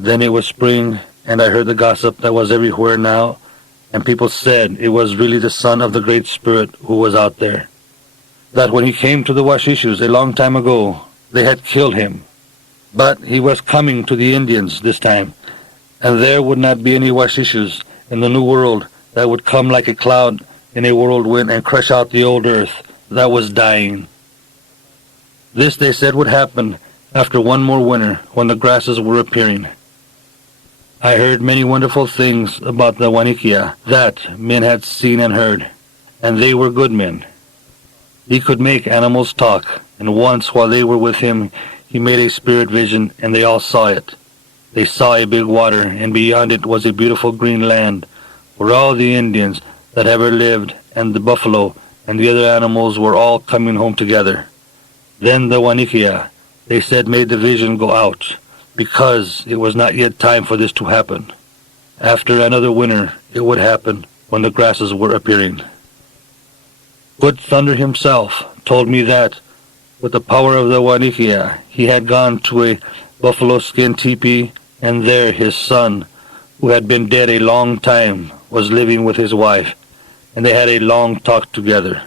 Then it was spring, and I heard the gossip that was everywhere now, and people said it was really the son of the Great Spirit who was out there. That when he came to the Washishus a long time ago, they had killed him. But he was coming to the Indians this time, and there would not be any Washishus in the New World that would come like a cloud in a whirlwind and crush out the old earth that was dying. This, they said, would happen after one more winter when the grasses were appearing. I heard many wonderful things about the Wanikia that men had seen and heard, and they were good men. He could make animals talk, and once while they were with him, he made a spirit vision, and they all saw it. They saw a big water, and beyond it was a beautiful green land, where all the Indians that ever lived, and the buffalo, and the other animals were all coming home together. Then the Wanikia, they said, made the vision go out, because it was not yet time for this to happen. After another winter, it would happen when the grasses were appearing. Good Thunder himself told me that, with the power of the Wanikia, he had gone to a buffalo skin teepee, and there his son, who had been dead a long time, was living with his wife, and they had a long talk together.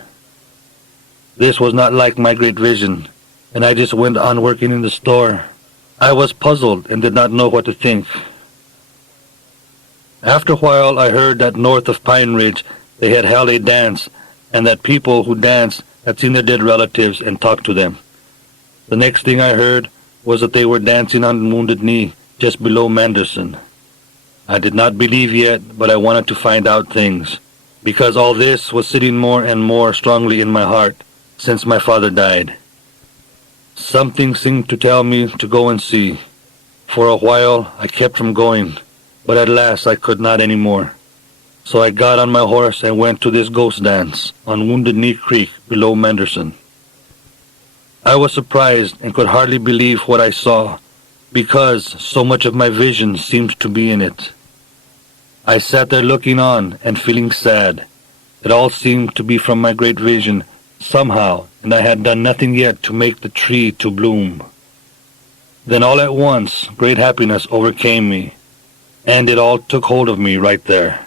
This was not like my great vision, and I just went on working in the store. I was puzzled and did not know what to think. After a while, I heard that north of Pine Ridge they had held a dance, and that people who danced had seen their dead relatives and talked to them. The next thing I heard was that they were dancing on Wounded Knee just below Manderson. I did not believe yet, but I wanted to find out things, because all this was sitting more and more strongly in my heart since my father died. Something seemed to tell me to go and see. For a while I kept from going, but at last I could not any more. So I got on my horse and went to this ghost dance on Wounded Knee Creek below Manderson. I was surprised and could hardly believe what I saw, because so much of my vision seemed to be in it. I sat there looking on and feeling sad. It all seemed to be from my great vision somehow, and I had done nothing yet to make the tree to bloom. Then all at once great happiness overcame me, and it all took hold of me right there.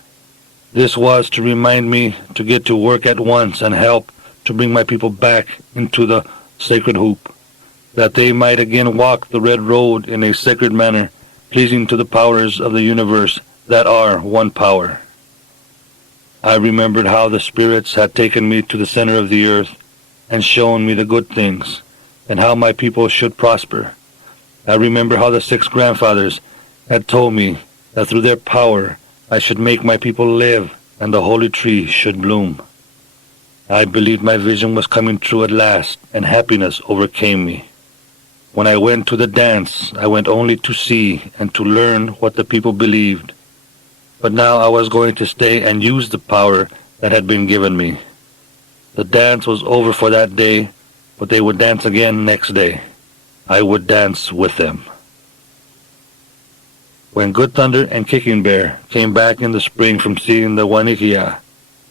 This was to remind me to get to work at once and help to bring my people back into the sacred hoop, that they might again walk the red road in a sacred manner, pleasing to the powers of the universe that are one power. I remembered how the spirits had taken me to the center of the earth and shown me the good things, and how my people should prosper. I remember how the 6 grandfathers had told me that through their power I should make my people live, and the holy tree should bloom. I believed my vision was coming true at last, and happiness overcame me. When I went to the dance, I went only to see and to learn what the people believed. But now I was going to stay and use the power that had been given me. The dance was over for that day, but they would dance again next day. I would dance with them. When Good Thunder and Kicking Bear came back in the spring from seeing the Wanikia,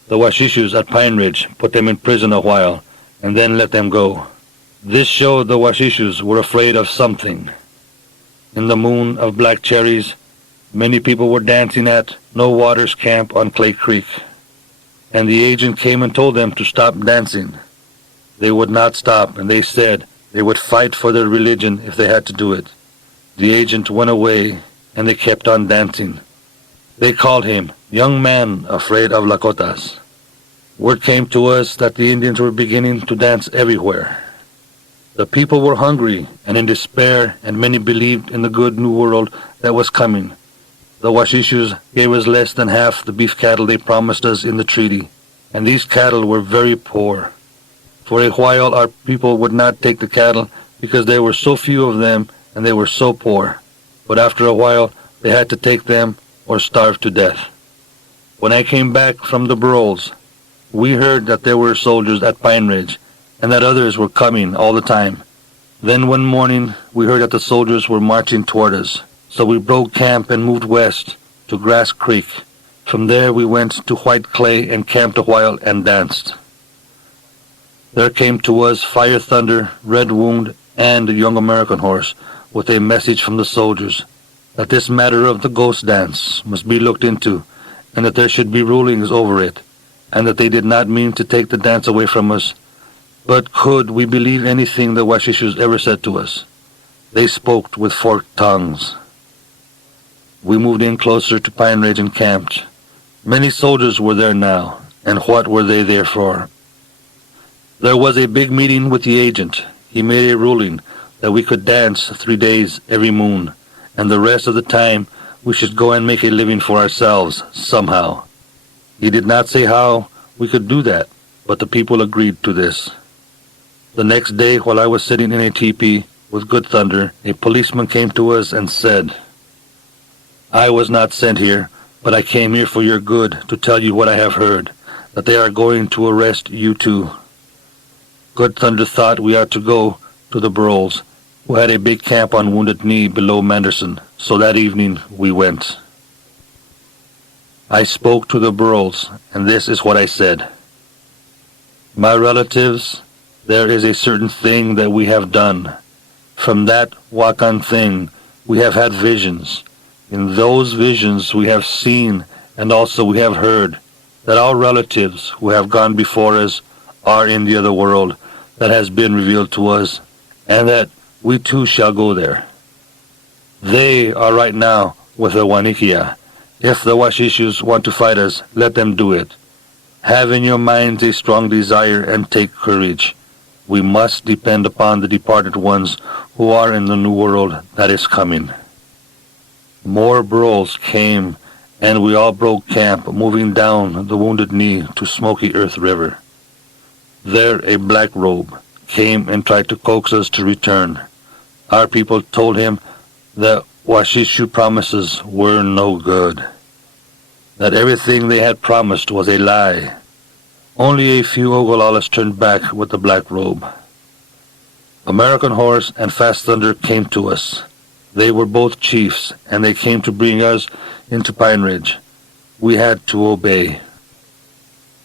the Washishus at Pine Ridge put them in prison a while and then let them go. This showed the Washishus were afraid of something. In the moon of black cherries, many people were dancing at No Waters Camp on Clay Creek, and the agent came and told them to stop dancing. They would not stop, and they said they would fight for their religion if they had to do it. The agent went away, and they kept on dancing. They called him Young Man Afraid of Lakotas. Word came to us that the Indians were beginning to dance everywhere. The people were hungry and in despair, and many believed in the good new world that was coming. The Washishus gave us less than half the beef cattle they promised us in the treaty, and these cattle were very poor. For a while our people would not take the cattle because there were so few of them and they were so poor. But after a while they had to take them or starve to death. When I came back from the Burrolls, we heard that there were soldiers at Pine Ridge, and that others were coming all the time. Then one morning we heard that the soldiers were marching toward us, so we broke camp and moved west to Grass Creek. From there we went to White Clay and camped a while and danced. There came to us Fire Thunder, Red Wound, and the Young American Horse, with a message from the soldiers. that this matter of the ghost dance must be looked into, and that there should be rulings over it, and that they did not mean to take the dance away from us. But could we believe anything the Washishus ever said to us? They spoke with forked tongues. We moved in closer to Pine Ridge and camped. Many soldiers were there now, and what were they there for? There was a big meeting with the agent. He made a ruling that we could dance 3 days every moon, and the rest of the time we should go and make a living for ourselves somehow. He did not say how we could do that, but the people agreed to this. The next day, while I was sitting in a teepee with Good Thunder, a policeman came to us and said, "I was not sent here, but I came here for your good to tell you what I have heard, that they are going to arrest you too." Good Thunder thought we ought to go to the Burrells, who had a big camp on Wounded Knee below Manderson, so that evening we went. I spoke to the Burrells, and this is what I said. "My relatives, there is a certain thing that we have done. From that Wakan thing, we have had visions. In those visions we have seen, and also we have heard, that our relatives who have gone before us are in the other world that has been revealed to us, and that we too shall go there. They are right now with the Wanikia. If the Washishus want to fight us, let them do it. Have in your minds a strong desire and take courage. We must depend upon the departed ones who are in the new world that is coming." More Burrells came, and we all broke camp, moving down the Wounded Knee to Smoky Earth River. There a Black Robe came and tried to coax us to return. Our people told him that Washishu promises were no good, that everything they had promised was a lie. Only a few Ogalalas turned back with the Black Robe. American Horse and Fast Thunder came to us. They were both chiefs, and they came to bring us into Pine Ridge. We had to obey.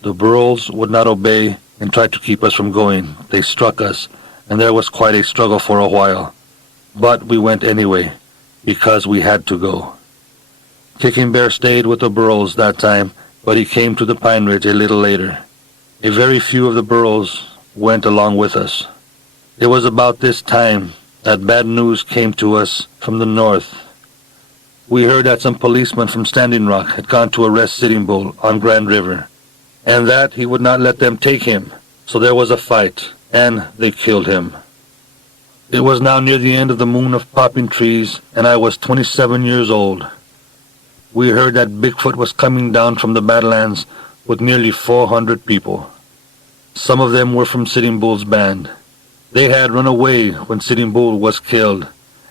The Burrells would not obey and tried to keep us from going. They struck us, and there was quite a struggle for a while. But we went anyway, because we had to go. Kicking Bear stayed with the Burrells that time, but he came to the Pine Ridge a little later. A very few of the Burrells went along with us. It was about this time that bad news came to us from the north. We heard that some policeman from Standing Rock had gone to arrest Sitting Bull on Grand River, and that he would not let them take him. So there was a fight, and they killed him. It was now near the end of the moon of popping trees, and I was 27 years old. We heard that Bigfoot was coming down from the Badlands with nearly 400 people. Some of them were from Sitting Bull's band. They had run away when Sitting Bull was killed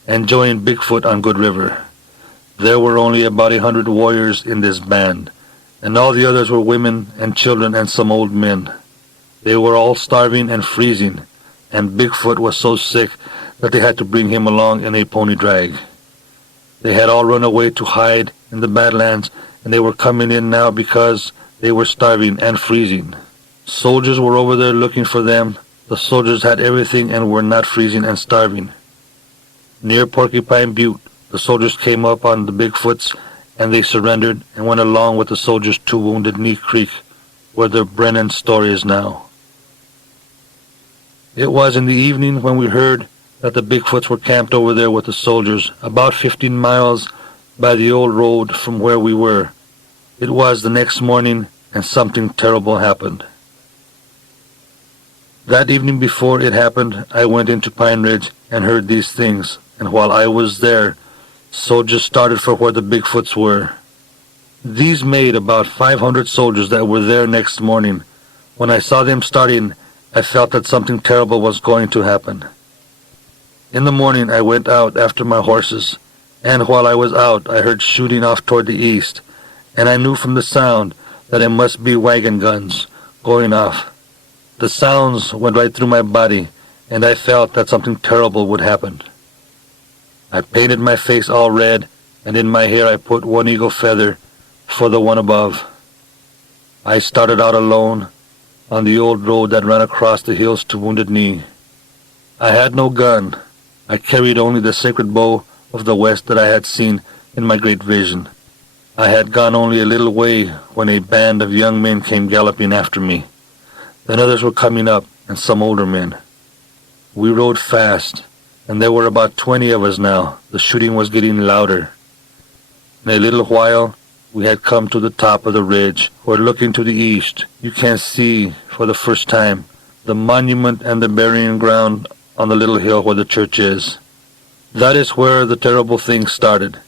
and joined Bigfoot on Good River. There were only about 100 warriors in this band, and all the others were women and children and some old men. They were all starving and freezing, and Bigfoot was so sick that they had to bring him along in a pony drag. They had all run away to hide in the Badlands, and they were coming in now because they were starving and freezing. Soldiers were over there looking for them. The soldiers had everything and were not freezing and starving. Near Porcupine Butte, the soldiers came up on the Bigfoots, and they surrendered and went along with the soldiers to Wounded Knee Creek, where the Brennan story is now. It was in the evening when we heard that the Bigfoots were camped over there with the soldiers, about 15 miles by the old road from where we were. It was the next morning, and something terrible happened. That evening before it happened, I went into Pine Ridge and heard these things, and while I was there, soldiers started for where the Bigfoots were. These made about 500 soldiers that were there next morning. When I saw them starting, I felt that something terrible was going to happen. In the morning I went out after my horses, and while I was out I heard shooting off toward the east, and I knew from the sound that it must be wagon guns going off. The sounds went right through my body, and I felt that something terrible would happen. I painted my face all red, and in my hair I put one eagle feather for the one above. I started out alone on the old road that ran across the hills to Wounded Knee. I had no gun. I carried only the sacred bow of the west that I had seen in my great vision. I had gone only a little way when a band of young men came galloping after me. Then others were coming up, and some older men. We rode fast, and there were about 20 of us now. The shooting was getting louder. In a little while, we had come to the top of the ridge, where looking to the east, you can see, for the first time, the monument and the burying ground on the little hill where the church is. That is where the terrible thing started.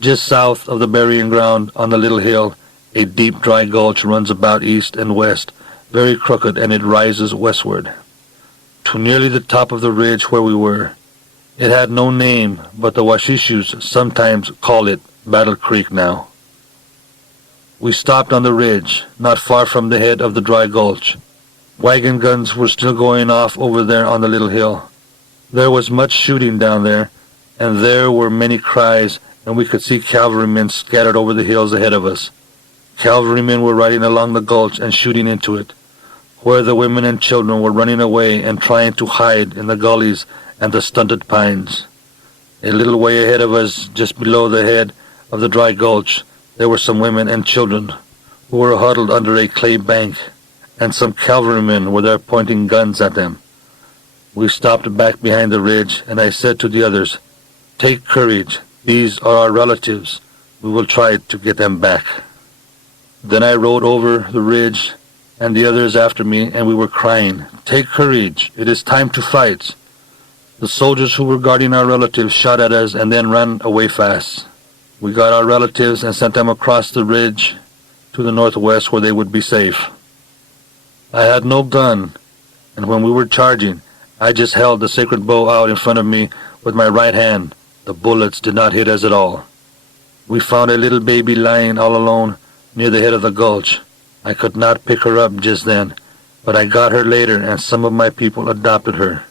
Just south of the burying ground on the little hill, a deep dry gulch runs about east and west, very crooked, and it rises westward to nearly the top of the ridge where we were. It had no name, but the Washishus sometimes call it Battle Creek now. We stopped on the ridge, not far from the head of the dry gulch. Wagon guns were still going off over there on the little hill. There was much shooting down there, and there were many cries, and we could see cavalrymen scattered over the hills ahead of us. Cavalrymen were riding along the gulch and shooting into it, where the women and children were running away and trying to hide in the gullies and the stunted pines. A little way ahead of us, just below the head of the dry gulch, there were some women and children who were huddled under a clay bank, and some cavalrymen were there pointing guns at them. We stopped back behind the ridge, and I said to the others, "Take courage. These are our relatives. We will try to get them back." Then I rode over the ridge, and the others after me, and we were crying, "Take courage. It is time to fight." The soldiers who were guarding our relatives shot at us and then ran away fast. We got our relatives and sent them across the ridge to the northwest where they would be safe. I had no gun, and when we were charging, I just held the sacred bow out in front of me with my right hand. The bullets did not hit us at all. We found a little baby lying all alone near the head of the gulch. I could not pick her up just then, but I got her later, and some of my people adopted her.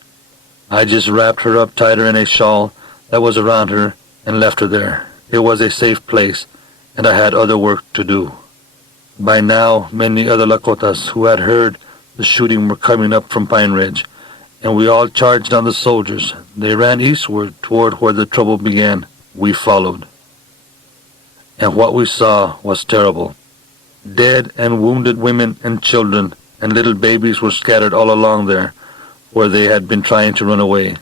I just wrapped her up tighter in a shawl that was around her and left her there. It was a safe place, and I had other work to do. By now, many other Lakotas who had heard the shooting were coming up from Pine Ridge, and we all charged on the soldiers. They ran eastward toward where the trouble began. We followed. And what we saw was terrible. Dead and wounded women and children and little babies were scattered all along there, where they had been trying to run away.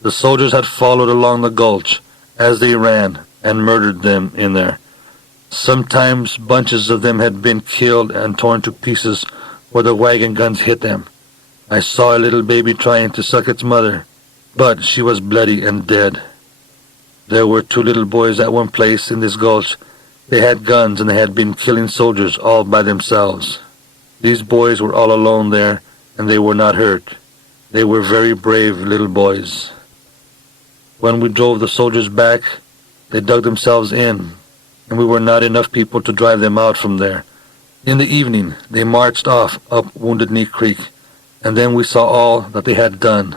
The soldiers had followed along the gulch as they ran and murdered them in there. Sometimes bunches of them had been killed and torn to pieces where the wagon guns hit them. I saw a little baby trying to suck its mother, but she was bloody and dead. There were 2 little boys at one place in this gulch. They had guns and they had been killing soldiers all by themselves. These boys were all alone there, and they were not hurt. They were very brave little boys. When we drove the soldiers back, they dug themselves in, and we were not enough people to drive them out from there. In the evening, they marched off up Wounded Knee Creek, and then we saw all that they had done.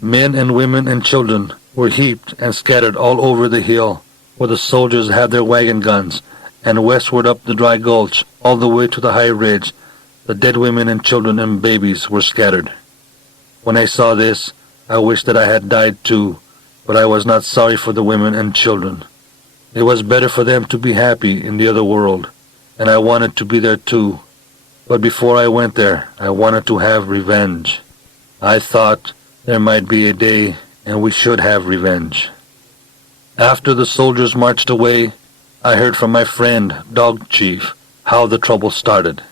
Men and women and children were heaped and scattered all over the hill where the soldiers had their wagon guns, and westward up the dry gulch all the way to the high ridge. The dead women and children and babies were scattered. When I saw this, I wished that I had died too, but I was not sorry for the women and children. It was better for them to be happy in the other world, and I wanted to be there too. But before I went there, I wanted to have revenge. I thought there might be a day, and we should have revenge. After the soldiers marched away, I heard from my friend, Dog Chief, how the trouble started.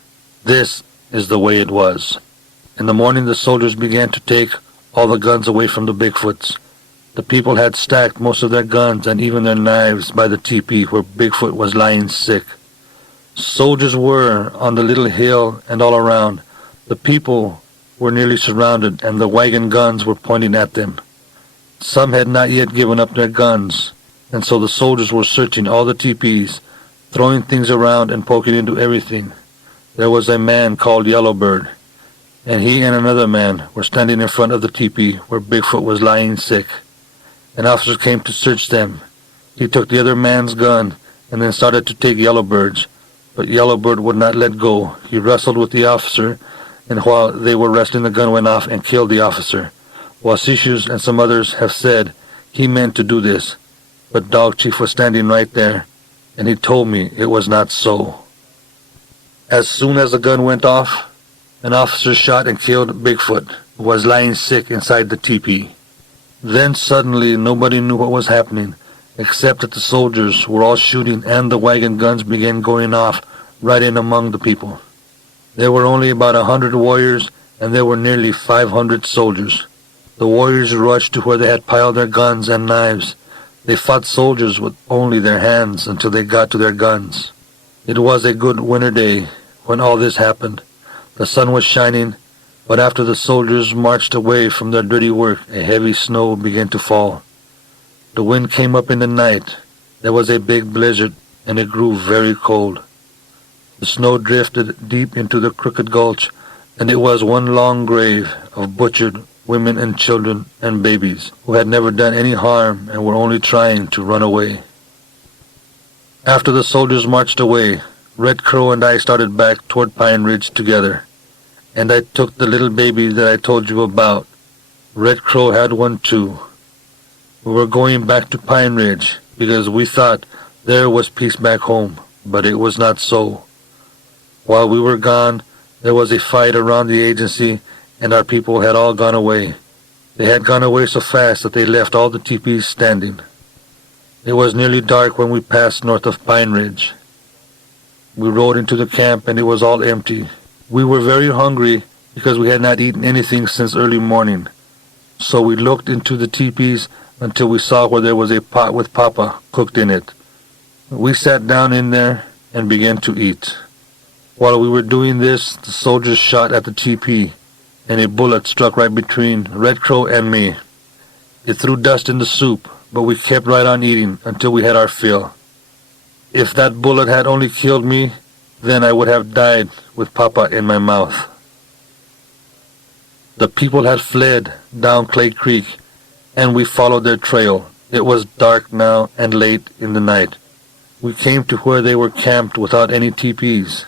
This is the way it was. In the morning, the soldiers began to take all the guns away from the Bigfoots. The people had stacked most of their guns and even their knives by the teepee where Bigfoot was lying sick. Soldiers were on the little hill and all around. The people were nearly surrounded, and the wagon guns were pointing at them. Some had not yet given up their guns, and so the soldiers were searching all the teepees, throwing things around and poking into everything. There was a man called Yellowbird, and he and another man were standing in front of the teepee where Bigfoot was lying sick. An officer came to search them. He took the other man's gun and then started to take Yellowbird's, but Yellowbird would not let go. He wrestled with the officer, and while they were wrestling, the gun went off and killed the officer. Wasishus and some others have said he meant to do this, but Dog Chief was standing right there, and he told me it was not so. As soon as the gun went off, an officer shot and killed Bigfoot, who was lying sick inside the teepee. Then suddenly nobody knew what was happening, except that the soldiers were all shooting and the wagon guns began going off right in among the people. There were only about 100 warriors, and there were nearly 500 soldiers. The warriors rushed to where they had piled their guns and knives. They fought soldiers with only their hands until they got to their guns. It was a good winter day when all this happened. The sun was shining, but after the soldiers marched away from their dirty work, a heavy snow began to fall. The wind came up in the night. There was a big blizzard, and it grew very cold. The snow drifted deep into the Crooked Gulch, and it was one long grave of butchered women and children and babies who had never done any harm and were only trying to run away. After the soldiers marched away, Red Crow and I started back toward Pine Ridge together, and I took the little baby that I told you about. Red Crow had one too. We were going back to Pine Ridge because we thought there was peace back home, but it was not so. While we were gone, there was a fight around the agency, and our people had all gone away. They had gone away so fast that they left all the teepees standing. It was nearly dark when we passed north of Pine Ridge. We rode into the camp, and it was all empty. We were very hungry because we had not eaten anything since early morning. So we looked into the teepees until we saw where there was a pot with papa cooked in it. We sat down in there and began to eat. While we were doing this, the soldiers shot at the teepee, and a bullet struck right between Red Crow and me. It threw dust in the soup, but we kept right on eating until we had our fill. If that bullet had only killed me, then I would have died with papa in my mouth. The people had fled down Clay Creek, and we followed their trail. It was dark now and late in the night. We came to where they were camped without any teepees.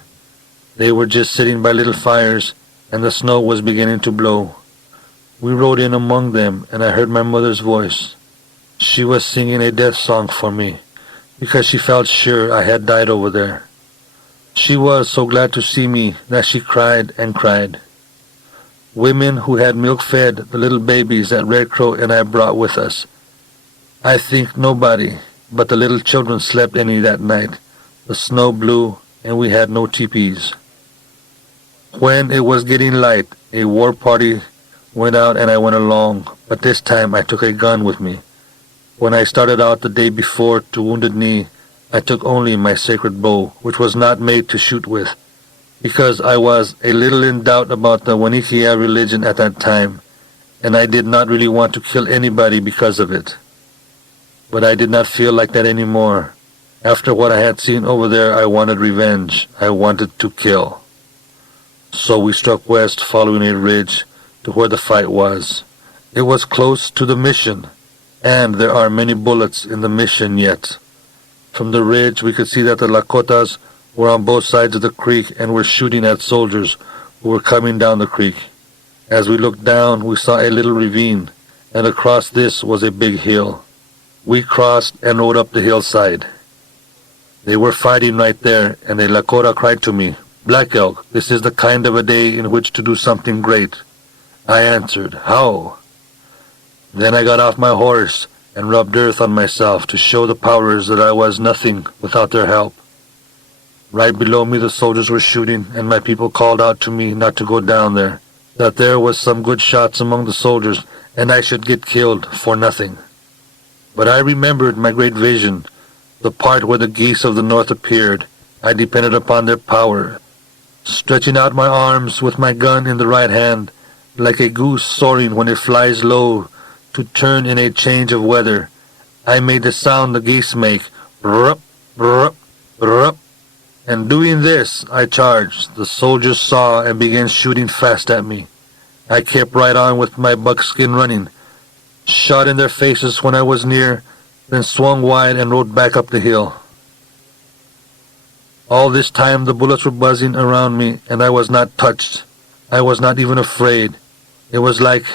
They were just sitting by little fires, and the snow was beginning to blow. We rode in among them, and I heard my mother's voice. She was singing a death song for me, because she felt sure I had died over there. She was so glad to see me that she cried and cried. Women who had milk-fed the little babies that Red Crow and I brought with us. I think nobody but the little children slept any that night. The snow blew, and we had no teepees. When it was getting light, a war party went out and I went along, but this time I took a gun with me. When I started out the day before to Wounded Knee, I took only my sacred bow, which was not made to shoot with, because I was a little in doubt about the Wanikia religion at that time, and I did not really want to kill anybody because of it. But I did not feel like that anymore. After what I had seen over there, I wanted revenge. I wanted to kill. So we struck west following a ridge to where the fight was. It was close to the mission, and there are many bullets in the mission yet. From the ridge we could see that the Lakotas were on both sides of the creek and were shooting at soldiers who were coming down the creek. As we looked down, we saw a little ravine, and across this was a big hill. We crossed and rode up the hillside. They were fighting right there, and a Lakota cried to me, "Black Elk, this is the kind of a day in which to do something great." I answered, "How?" Then I got off my horse and rubbed earth on myself to show the powers that I was nothing without their help. Right below me the soldiers were shooting, and my people called out to me not to go down there, that there was some good shots among the soldiers, and I should get killed for nothing. But I remembered my great vision, the part where the geese of the north appeared. I depended upon their power. Stretching out my arms with my gun in the right hand, like a goose soaring when it flies low to turn in a change of weather, I made the sound the geese make, brup, brup, brup. And doing this, I charged. The soldiers saw and began shooting fast at me. I kept right on with my buckskin running, shot in their faces when I was near, then swung wide and rode back up the hill. All this time the bullets were buzzing around me, and I was not touched. I was not even afraid. It was like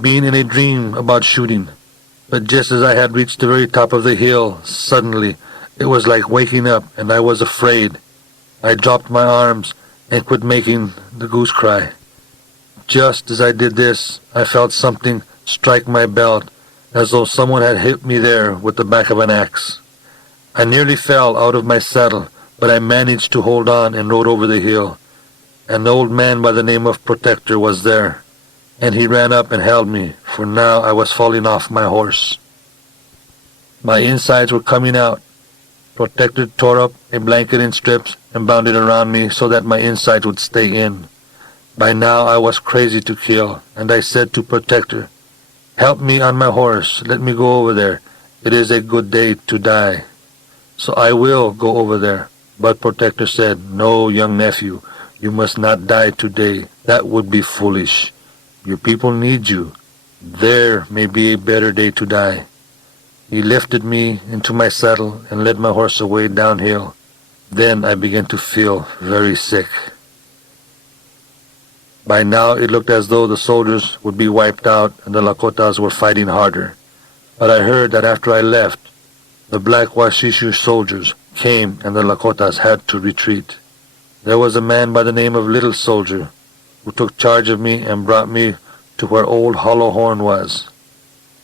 being in a dream about shooting. But just as I had reached the very top of the hill, suddenly it was like waking up, and I was afraid. I dropped my arms and quit making the goose cry. Just as I did this, I felt something strike my belt, as though someone had hit me there with the back of an axe. I nearly fell out of my saddle, but I managed to hold on and rode over the hill. An old man by the name of Protector was there, and he ran up and held me, for now I was falling off my horse. My insides were coming out. Protector tore up a blanket in strips and bound it around me so that my insides would stay in. By now I was crazy to kill, and I said to Protector, "Help me on my horse, let me go over there. It is a good day to die." "So I will go over there." But Protector said, "No, young nephew, you must not die today. That would be foolish. Your people need you. There may be a better day to die." He lifted me into my saddle and led my horse away downhill. Then I began to feel very sick. By now it looked as though the soldiers would be wiped out and the Lakotas were fighting harder. But I heard that after I left, the black Washish soldiers came and the Lakotas had to retreat. There was a man by the name of Little Soldier who took charge of me and brought me to where old Hollow Horn was.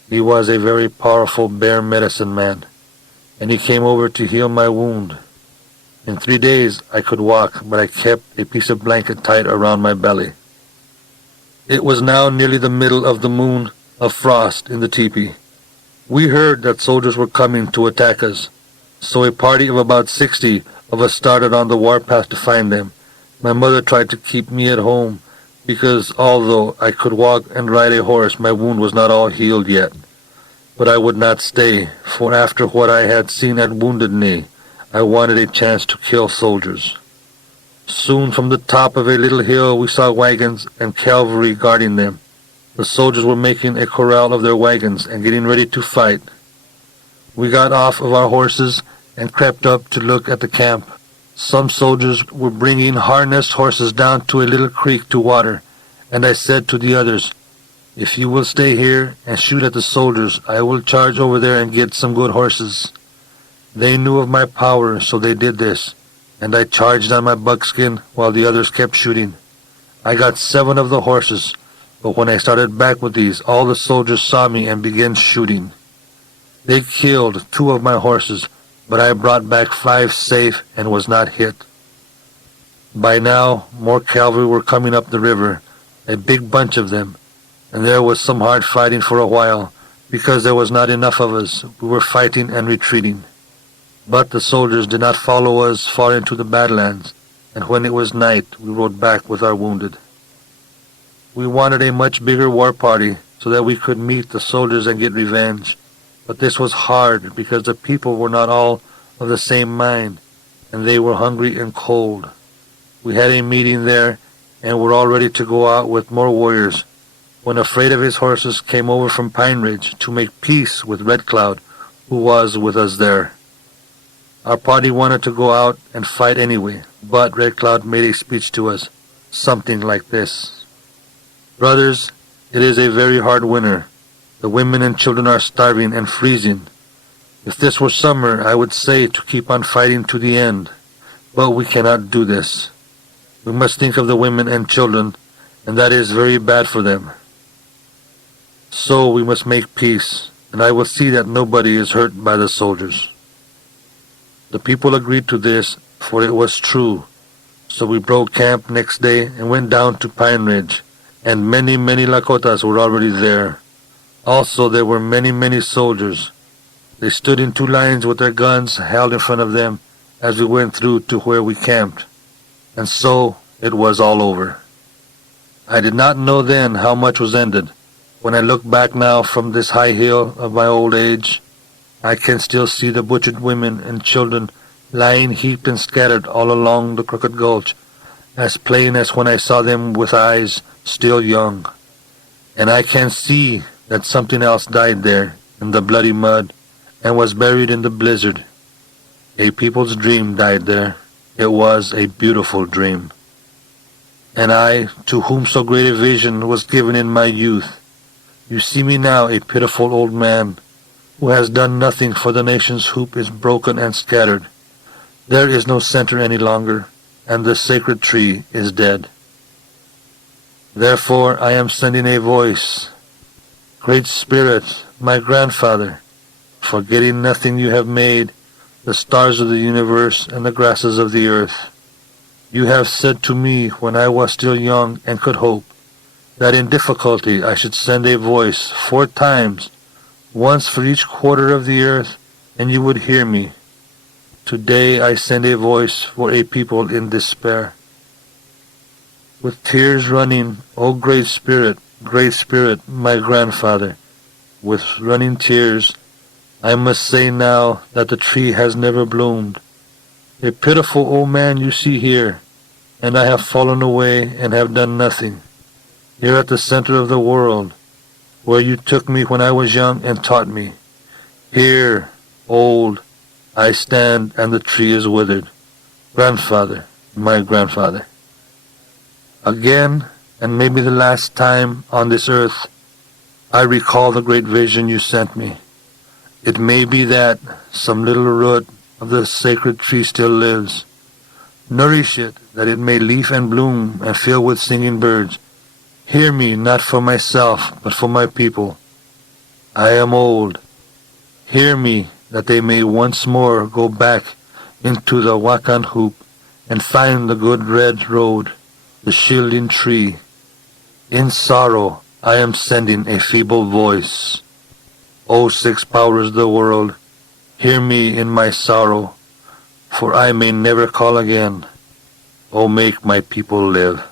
He was a very powerful bear medicine man, and he came over to heal my wound. In 3 days I could walk, but I kept a piece of blanket tied around my belly. It was now nearly the middle of the moon of frost in the teepee. We heard that soldiers were coming to attack us, so a party of about 60 of us started on the warpath to find them. My mother tried to keep me at home, because although I could walk and ride a horse, my wound was not all healed yet. But I would not stay, for after what I had seen at Wounded Knee, I wanted a chance to kill soldiers. Soon from the top of a little hill we saw wagons and cavalry guarding them. The soldiers were making a corral of their wagons and getting ready to fight. We got off of our horses and crept up to look at the camp. Some soldiers were bringing harnessed horses down to a little creek to water, and I said to the others, "If you will stay here and shoot at the soldiers, I will charge over there and get some good horses." They knew of my power, so they did this, and I charged on my buckskin while the others kept shooting. I got 7 of the horses, but when I started back with these, all the soldiers saw me and began shooting. They killed 2 of my horses, but I brought back 5 safe and was not hit. By now, more cavalry were coming up the river, a big bunch of them, and there was some hard fighting for a while, because there was not enough of us. We were fighting and retreating. But the soldiers did not follow us far into the Badlands, and when it was night, we rode back with our wounded. We wanted a much bigger war party so that we could meet the soldiers and get revenge. But this was hard because the people were not all of the same mind, and they were hungry and cold. We had a meeting there and were all ready to go out with more warriors when Afraid of his horses came over from Pine Ridge to make peace with Red Cloud, who was with us there. Our party wanted to go out and fight anyway, but Red Cloud made a speech to us, something like this: "Brothers, it is a very hard winter. The women and children are starving and freezing. If this were summer, I would say to keep on fighting to the end, but we cannot do this. We must think of the women and children, and that is very bad for them. So we must make peace, and I will see that nobody is hurt by the soldiers." The people agreed to this, for it was true. So we broke camp next day and went down to Pine Ridge, and many Lakotas were already there. Also there were many soldiers. They stood in 2 lines with their guns held in front of them as we went through to where we camped. And so it was all over. I did not know then how much was ended. When I look back now from this high hill of my old age, I can still see the butchered women and children lying heaped and scattered all along the Crooked Gulch, as plain as when I saw them with eyes still young. And I can see that something else died there in the bloody mud and was buried in the blizzard. A people's dream died there. It was a beautiful dream. And I, to whom so great a vision was given in my youth, you see me now a pitiful old man, who has done nothing, for the nation's hoop is broken and scattered. There is no center any longer, and the sacred tree is dead. Therefore I am sending a voice. Great Spirit, my grandfather, forgetting nothing you have made, the stars of the universe and the grasses of the earth. You have said to me when I was still young and could hope, that in difficulty I should send a voice 4 times, once for each quarter of the earth, and you would hear me. Today I send a voice for a people in despair. With tears running, O Great Spirit, my grandfather, with running tears, I must say now that the tree has never bloomed. A pitiful old man you see here, and I have fallen away and have done nothing. Here at the center of the world, where you took me when I was young and taught me. Here, old, I stand and the tree is withered. Grandfather, my grandfather. Again, and maybe the last time on this earth, I recall the great vision you sent me. It may be that some little root of the sacred tree still lives. Nourish it, that it may leaf and bloom and fill with singing birds. Hear me, not for myself, but for my people. I am old. Hear me, that they may once more go back into the Wakan hoop and find the good red road, the shielding tree. In sorrow, I am sending a feeble voice. O 6 powers of the world, hear me in my sorrow, for I may never call again. O make my people live.